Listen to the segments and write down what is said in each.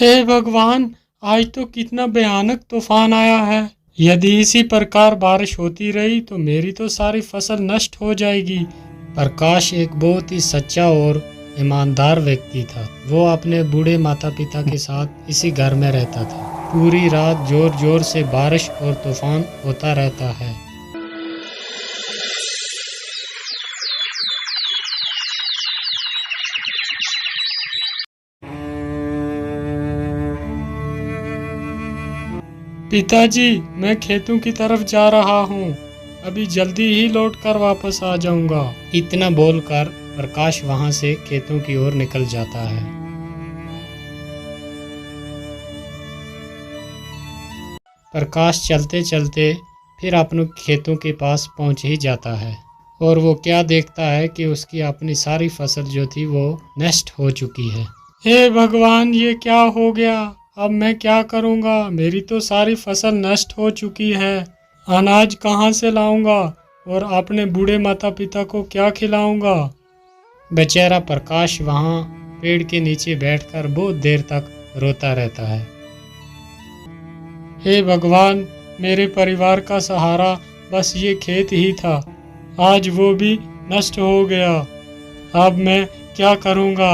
हे भगवान, आज तो कितना भयानक तूफान आया है। यदि इसी प्रकार बारिश होती रही तो मेरी तो सारी फसल नष्ट हो जाएगी। प्रकाश एक बहुत ही सच्चा और ईमानदार व्यक्ति था। वो अपने बूढ़े माता पिता के साथ इसी घर में रहता था। पूरी रात जोर जोर से बारिश और तूफान होता रहता है। पिताजी, मैं खेतों की तरफ जा रहा हूँ। अभी जल्दी ही लौट कर वापस आ जाऊंगा। इतना बोलकर प्रकाश वहां से खेतों की ओर निकल जाता है। प्रकाश चलते चलते फिर अपने खेतों के पास पहुंच ही जाता है और वो क्या देखता है कि उसकी अपनी सारी फसल जो थी वो नष्ट हो चुकी है। हे भगवान, ये क्या हो गया? अब मैं क्या करूंगा? मेरी तो सारी फसल नष्ट हो चुकी है। अनाज कहाँ से लाऊंगा और अपने बूढ़े माता पिता को क्या खिलाऊंगा? बेचारा प्रकाश वहाँ पेड़ के नीचे बैठकर बहुत देर तक रोता रहता है। हे भगवान, मेरे परिवार का सहारा बस ये खेत ही था। आज वो भी नष्ट हो गया। अब मैं क्या करूंगा?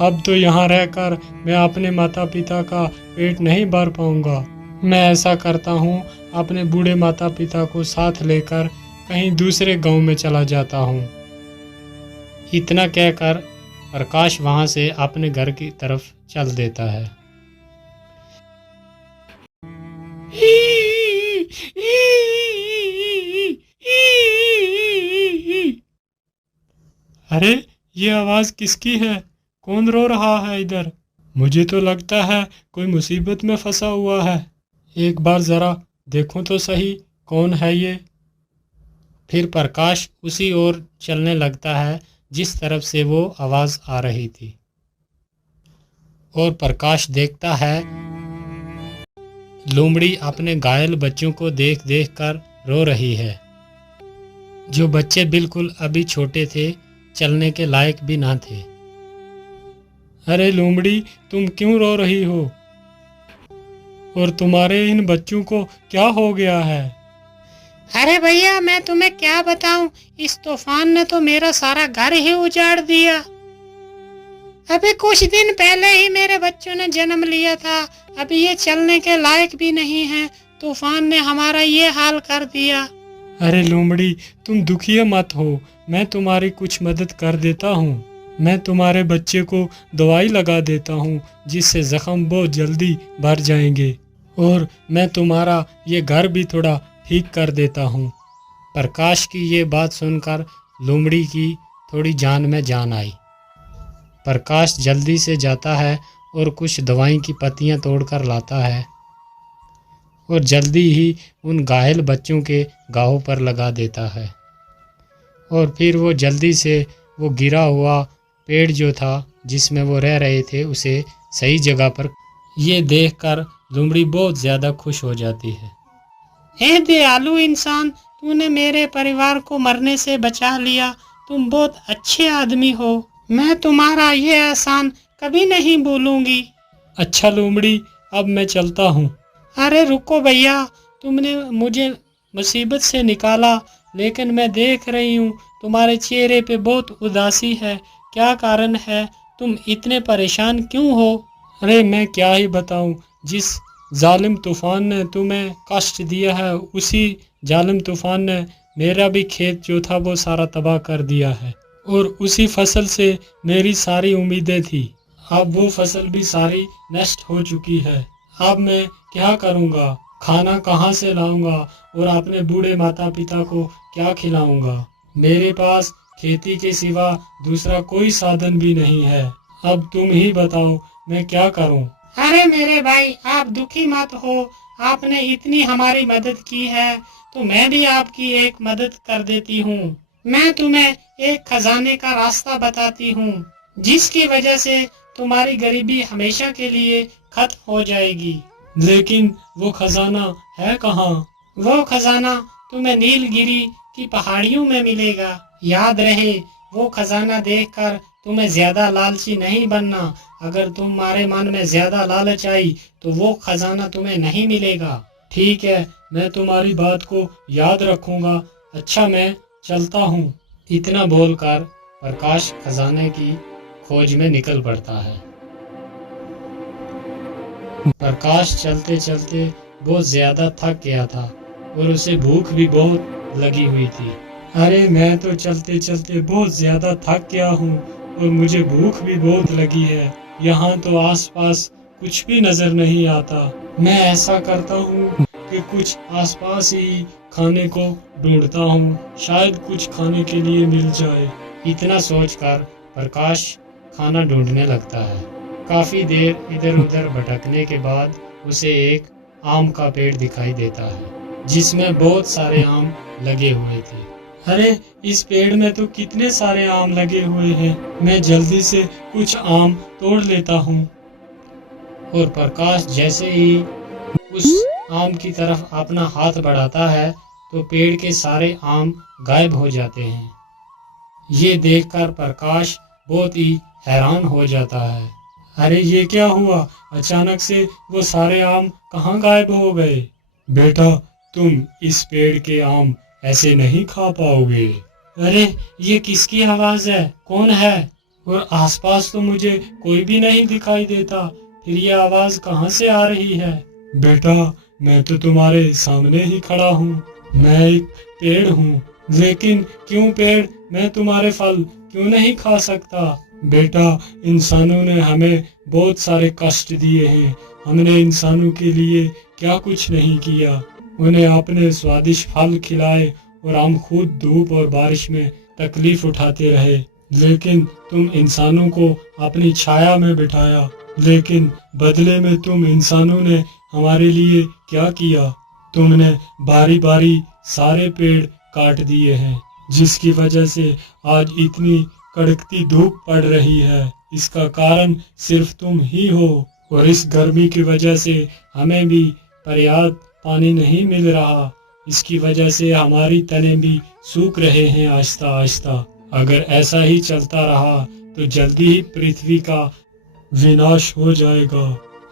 अब तो यहाँ रहकर मैं अपने माता पिता का पेट नहीं भर पाऊंगा। मैं ऐसा करता हूँ, अपने बूढ़े माता पिता को साथ लेकर कहीं दूसरे गांव में चला जाता हूँ। इतना कहकर प्रकाश वहाँ से अपने घर की तरफ चल देता है। अरे, ये आवाज किसकी है? कौन रो रहा है इधर? मुझे तो लगता है कोई मुसीबत में फंसा हुआ है। एक बार जरा देखो तो सही, कौन है ये? फिर प्रकाश उसी ओर चलने लगता है जिस तरफ से वो आवाज आ रही थी और प्रकाश देखता है लोमड़ी अपने घायल बच्चों को देख देख कर रो रही है। जो बच्चे बिल्कुल अभी छोटे थे, चलने के लायक भी ना थे। अरे लोमड़ी, तुम क्यों रो रही हो? और तुम्हारे इन बच्चों को क्या हो गया है? अरे भैया, मैं तुम्हें क्या बताऊं, इस तूफान ने तो मेरा सारा घर ही उजाड़ दिया। अभी कुछ दिन पहले ही मेरे बच्चों ने जन्म लिया था। अभी ये चलने के लायक भी नहीं है। तूफान ने हमारा ये हाल कर दिया। अरे लोमड़ी, तुम दुखी मत हो। मैं तुम्हारी कुछ मदद कर देता हूँ। मैं तुम्हारे बच्चे को दवाई लगा देता हूँ जिससे जख्म बहुत जल्दी भर जाएंगे, और मैं तुम्हारा ये घर भी थोड़ा ठीक कर देता हूँ। प्रकाश की ये बात सुनकर लोमड़ी की थोड़ी जान में जान आई। प्रकाश जल्दी से जाता है और कुछ दवाई की पत्तियाँ तोड़कर लाता है और जल्दी ही उन घायल बच्चों के घावों पर लगा देता है। और फिर वो जल्दी से वो गिरा हुआ पेड़ जो था जिसमें वो रह रहे थे उसे सही जगह पर। ये देखकर लोमड़ी बहुत ज़्यादा खुश हो जाती है। हे दयालु इंसान, तूने मेरे परिवार को मरने से बचा लिया। तुम बहुत अच्छे आदमी हो। मैं तुम्हारा ये एहसान कभी नहीं भूलूंगी। अच्छा लोमड़ी, अब मैं चलता हूँ। अरे रुको भैया, तुमने मुझे मुसीबत से निकाला, लेकिन मैं देख रही हूँ तुम्हारे चेहरे पे बहुत उदासी है। क्या कारण है? तुम इतने परेशान क्यों हो? अरे मैं क्या ही बताऊँ, जिस जालिम तूफान ने तुम्हें कष्ट दिया है उसी जालिम तूफान ने मेरा भी खेत जो था वो सारा तबाह कर दिया है, और उसी फसल से मेरी सारी उम्मीदें थी। अब वो फसल भी सारी नष्ट हो चुकी है। अब मैं क्या करूँगा? खाना कहाँ से लाऊंगा और अपने बूढ़े माता पिता को क्या खिलाऊंगा? मेरे पास खेती के सिवा दूसरा कोई साधन भी नहीं है। अब तुम ही बताओ, मैं क्या करूं? अरे मेरे भाई, आप दुखी मत हो। आपने इतनी हमारी मदद की है तो मैं भी आपकी एक मदद कर देती हूँ। मैं तुम्हें एक खजाने का रास्ता बताती हूँ जिसकी वजह से तुम्हारी गरीबी हमेशा के लिए खत्म हो जाएगी। लेकिन वो खजाना है कहाँ? वो खजाना तुम्हें नीलगिरी की पहाड़ियों में मिलेगा। याद रहे, वो खजाना देखकर तुम्हें ज्यादा लालची नहीं बनना, अगर तुम्हारे मन में ज्यादा लालच आई तो वो खजाना तुम्हें नहीं मिलेगा। ठीक है, मैं तुम्हारी बात को याद रखूंगा। अच्छा, मैं चलता हूँ। इतना बोलकर प्रकाश खजाने की खोज में निकल पड़ता है। प्रकाश चलते चलते बहुत ज्यादा थक गया था और उसे भूख भी बहुत लगी हुई थी। अरे, मैं तो चलते चलते बहुत ज्यादा थक गया हूँ और मुझे भूख भी बहुत लगी है। यहाँ तो आसपास कुछ भी नजर नहीं आता। मैं ऐसा करता हूँ कि कुछ आसपास ही खाने को ढूंढता हूँ, शायद कुछ खाने के लिए मिल जाए। इतना सोचकर प्रकाश खाना ढूंढने लगता है। काफी देर इधर उधर भटकने के बाद उसे एक आम का पेड़ दिखाई देता है जिसमें बहुत सारे आम लगे हुए थे। अरे, इस पेड़ में तो कितने सारे आम लगे हुए हैं। मैं जल्दी से कुछ आम तोड़ लेता हूँ। और प्रकाश जैसे ही उस आम की तरफ अपना हाथ बढ़ाता है तो पेड़ के सारे आम गायब हो जाते हैं। ये देखकर प्रकाश बहुत ही हैरान हो जाता है। अरे, ये क्या हुआ? अचानक से वो सारे आम कहाँ गायब हो गए? बेटा, तुम इस पेड़ के आम ऐसे नहीं खा पाओगे। अरे, ये किसकी आवाज है? कौन है? और आसपास तो मुझे कोई भी नहीं दिखाई देता, फिर ये आवाज कहाँ से आ रही है? बेटा, मैं तो तुम्हारे सामने ही खड़ा हूँ। मैं एक पेड़ हूँ, लेकिन क्यों पेड़? मैं तुम्हारे फल क्यों नहीं खा सकता? बेटा, इंसानों ने हमें बहुत सारे कष्ट दिए हैं। हमने इंसानों के लिए क्या कुछ नहीं किया। उन्हें अपने स्वादिष्ट फल खिलाए और हम खुद धूप और बारिश में तकलीफ उठाते रहे। लेकिन तुम इंसानों को अपनी छाया में बिठाया, लेकिन बदले में तुम इंसानों ने हमारे लिए क्या किया? तुमने बारी बारी सारे पेड़ काट दिए हैं, जिसकी वजह से आज इतनी कड़कती धूप पड़ रही है। इसका कारण सिर्फ तुम ही हो। और इस गर्मी की वजह से हमें भी पर्याप्त पानी नहीं मिल रहा। इसकी वजह से हमारी तने भी सूख रहे हैं आहिस्ता आहिस्ता। अगर ऐसा ही चलता रहा तो जल्दी ही पृथ्वी का विनाश हो जाएगा।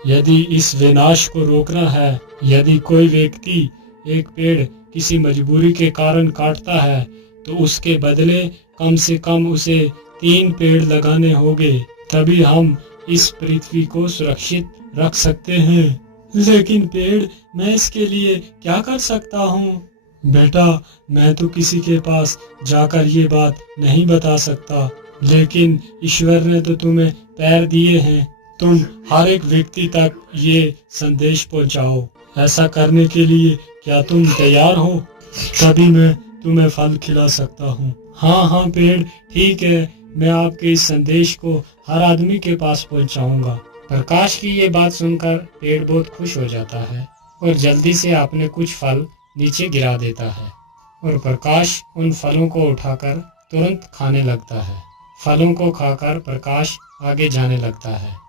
यदि इस विनाश को रोकना है, यदि कोई व्यक्ति एक पेड़ किसी मजबूरी के कारण काटता है, तो उसके बदले कम से कम उसे 3 पेड़ लगाने होंगे, तभी हम इस पृथ्वी को सुरक्षित रख सकते हैं। लेकिन पेड़, मैं इसके लिए क्या कर सकता हूँ? बेटा, मैं तो किसी के पास जाकर ये बात नहीं बता सकता, लेकिन ईश्वर ने तो तुम्हें पैर दिए हैं। तुम हर एक व्यक्ति तक ये संदेश पहुंचाओ। ऐसा करने के लिए क्या तुम तैयार हो? तभी मैं तुम्हें फल खिला सकता हूँ। हाँ हाँ पेड़, ठीक है, मैं आपके इस संदेश को हर आदमी के पास पहुंचाऊंगा। प्रकाश की ये बात सुनकर पेड़ बहुत खुश हो जाता है और जल्दी से अपने कुछ फल नीचे गिरा देता है और प्रकाश उन फलों को उठाकर तुरंत खाने लगता है। फलों को खाकर प्रकाश आगे जाने लगता है।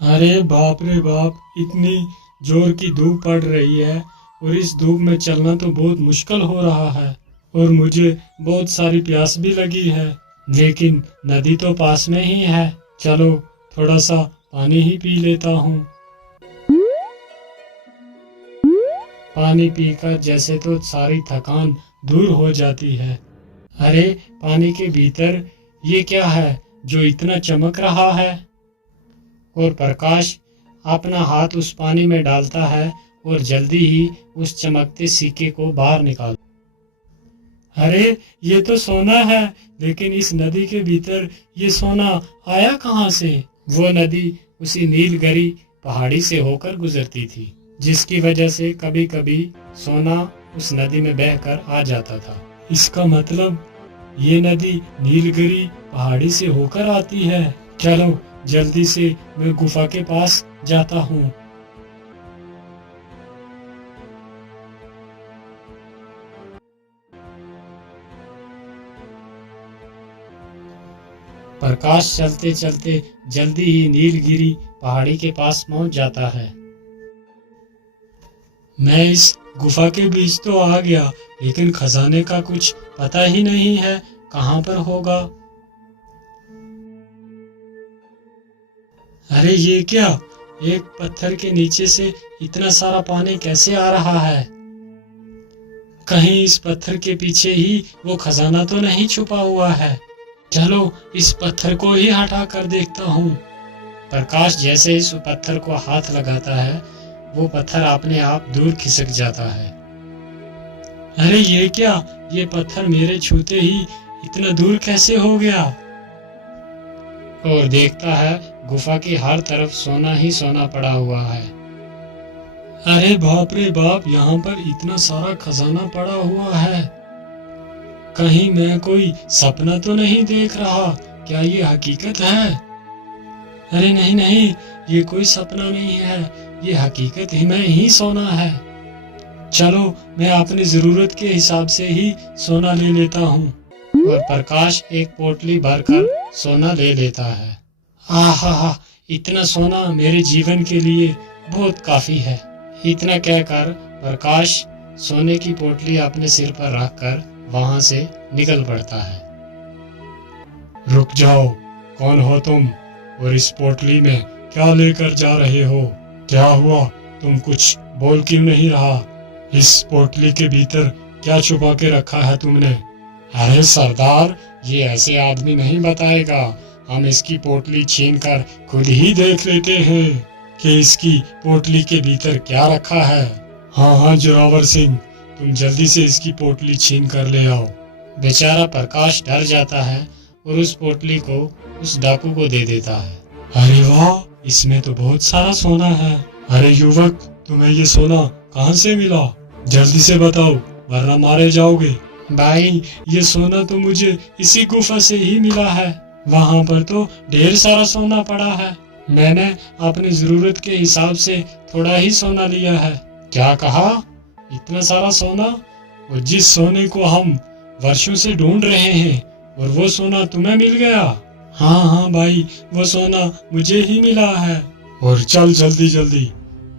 अरे बाप रे बाप, इतनी जोर की धूप पड़ रही है और इस धूप में चलना तो बहुत मुश्किल हो रहा है और मुझे बहुत सारी प्यास भी लगी है, लेकिन नदी तो पास में ही है। चलो थोड़ा सा पानी ही पी लेता हूँ। पानी पीकर जैसे तो सारी थकान दूर हो जाती है। अरे, पानी के भीतर ये क्या है जो इतना चमक रहा है? और प्रकाश अपना हाथ उस पानी में डालता है और जल्दी ही उस चमकते सिक्के को बाहर निकाल। अरे, ये तो सोना है, लेकिन इस नदी के भीतर ये सोना आया कहाँ से? वो नदी उसी नीलगिरी पहाड़ी से होकर गुजरती थी, जिसकी वजह से कभी कभी सोना उस नदी में बहकर आ जाता था। इसका मतलब ये नदी नीलगिरी पहाड़ी से होकर आती है। चलो जल्दी से मैं गुफा के पास जाता हूँ। प्रकाश चलते चलते जल्दी ही नीलगिरी पहाड़ी के पास पहुंच जाता है। मैं इस गुफा के बीच तो आ गया, लेकिन खजाने का कुछ पता ही नहीं है कहाँ पर होगा। अरे ये क्या, एक पत्थर के नीचे से इतना सारा पानी कैसे आ रहा है? कहीं इस पत्थर के पीछे ही वो खजाना तो नहीं छुपा हुआ है। चलो इस पत्थर को ही हटा कर देखता हूँ। प्रकाश जैसे इस पत्थर को हाथ लगाता है, वो पत्थर अपने आप दूर खिसक जाता है। अरे ये क्या, ये पत्थर मेरे छूते ही इतना दूर कैसे हो गया? और देखता है गुफा की हर तरफ सोना ही सोना पड़ा हुआ है। अरे बाप रे बाप, यहाँ पर इतना सारा खजाना पड़ा हुआ है। कहीं मैं कोई सपना तो नहीं देख रहा? क्या ये हकीकत है? अरे नहीं नहीं, ये कोई सपना नहीं है, ये हकीकत ही में ही सोना है। चलो मैं अपनी जरूरत के हिसाब से ही सोना ले लेता हूँ। और प्रकाश एक पोटली भरकर सोना ले लेता है। आहा, इतना सोना मेरे जीवन के लिए बहुत काफी है। इतना कहकर प्रकाश सोने की पोटली अपने सिर पर रखकर वहां से निकल पड़ता है। रुक जाओ, कौन हो तुम और इस पोटली में क्या लेकर जा रहे हो? क्या हुआ, तुम कुछ बोल क्यों नहीं रहा? इस पोटली के भीतर क्या छुपा के रखा है तुमने? अरे सरदार, ये ऐसे आदमी नहीं बताएगा। हम इसकी पोटली छीनकर खुद ही देख लेते हैं कि इसकी पोटली के भीतर क्या रखा है। हाँ जोरावर सिंह, तुम जल्दी से इसकी पोटली छीन कर ले आओ। बेचारा प्रकाश डर जाता है और उस पोटली को उस डाकू को दे देता है। अरे वाह, इसमें तो बहुत सारा सोना है। अरे युवक, तुम्हें ये सोना कहाँ से मिला? जल्दी से बताओ, वरना मारे जाओगे। भाई, ये सोना तो मुझे इसी गुफा से ही मिला है। वहाँ पर तो ढेर सारा सोना पड़ा है। मैंने अपनी जरूरत के हिसाब से थोड़ा ही सोना लिया है। क्या कहा? इतना सारा सोना? और जिस सोने को हम वर्षों से ढूंढ रहे हैं, और वो सोना तुम्हें मिल गया? हाँ भाई, वो सोना मुझे ही मिला है। और चल जल्दी जल्दी,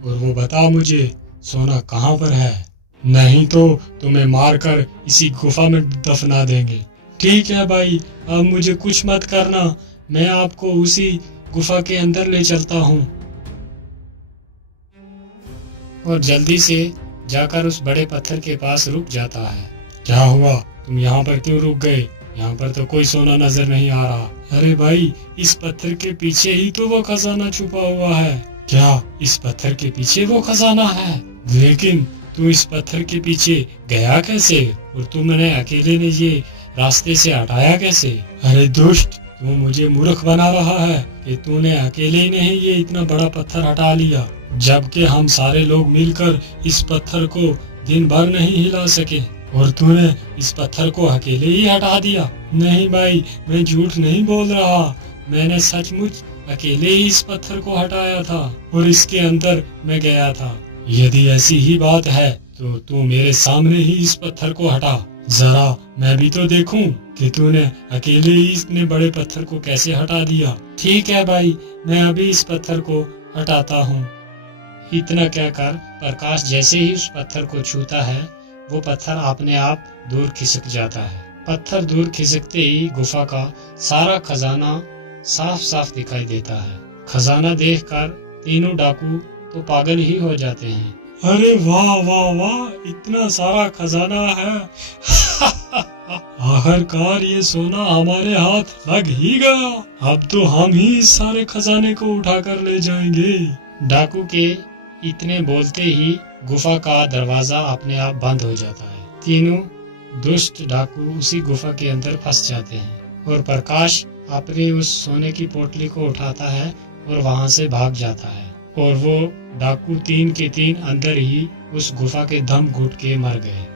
और वो बता मुझे सोना कहाँ पर है, नहीं तो तुम्हें मारकर इसी गुफा में दफना देंगे। ठीक है भाई, अब मुझे कुछ मत करना, मैं आपको उसी गुफा के अंदर ले चलता हूँ। और जल्दी से जाकर उस बड़े पत्थर के पास रुक जाता है। क्या हुआ, तुम यहाँ पर क्यों रुक गए? यहाँ पर तो कोई सोना नजर नहीं आ रहा। अरे भाई, इस पत्थर के पीछे ही तो वो खजाना छुपा हुआ है। क्या इस पत्थर के पीछे वो खजाना है? लेकिन तू इस पत्थर के पीछे गया कैसे, और तुमने अकेले ने ये रास्ते से हटाया कैसे? अरे दुष्ट, तू मुझे मूर्ख बना रहा है कि तूने अकेले ही नहीं ये इतना बड़ा पत्थर हटा लिया, जबकि हम सारे लोग मिलकर इस पत्थर को दिन भर नहीं हिला सके, और तूने इस पत्थर को अकेले ही हटा दिया। नहीं भाई, मैं झूठ नहीं बोल रहा, मैंने सचमुच अकेले ही इस पत्थर को हटाया था और इसके अंदर मैं गया था। यदि ऐसी ही बात है तो तू मेरे सामने ही इस पत्थर को हटा, जरा मैं भी तो देखूं कि तूने अकेले ही इतने बड़े पत्थर को कैसे हटा दिया। ठीक है भाई, मैं अभी इस पत्थर को हटाता हूँ। इतना कहकर प्रकाश जैसे ही उस पत्थर को छूता है, वो पत्थर अपने आप दूर खिसक जाता है। पत्थर दूर खिसकते ही गुफा का सारा खजाना साफ साफ दिखाई देता है। खजाना देखकर तीनों डाकू तो पागल ही हो जाते हैं। अरे वाह वाह वाह, इतना सारा खजाना है। आखिरकार ये सोना हमारे हाथ लग ही गया। अब तो हम ही इस सारे खजाने को उठाकर ले जाएंगे। डाकू के इतने बोलते ही गुफा का दरवाजा अपने आप बंद हो जाता है। तीनों दुष्ट डाकू उसी गुफा के अंदर फंस जाते हैं और प्रकाश अपनी उस सोने की पोटली को उठाता है और वहां से भाग जाता है। और वो डाकू तीन के तीन अंदर ही उस गुफा के दम घुट के मर गए।